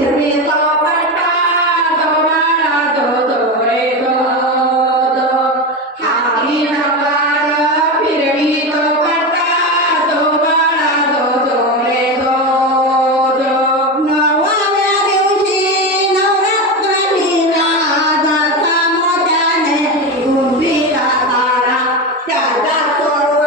तो दो दो Yeah, that's all.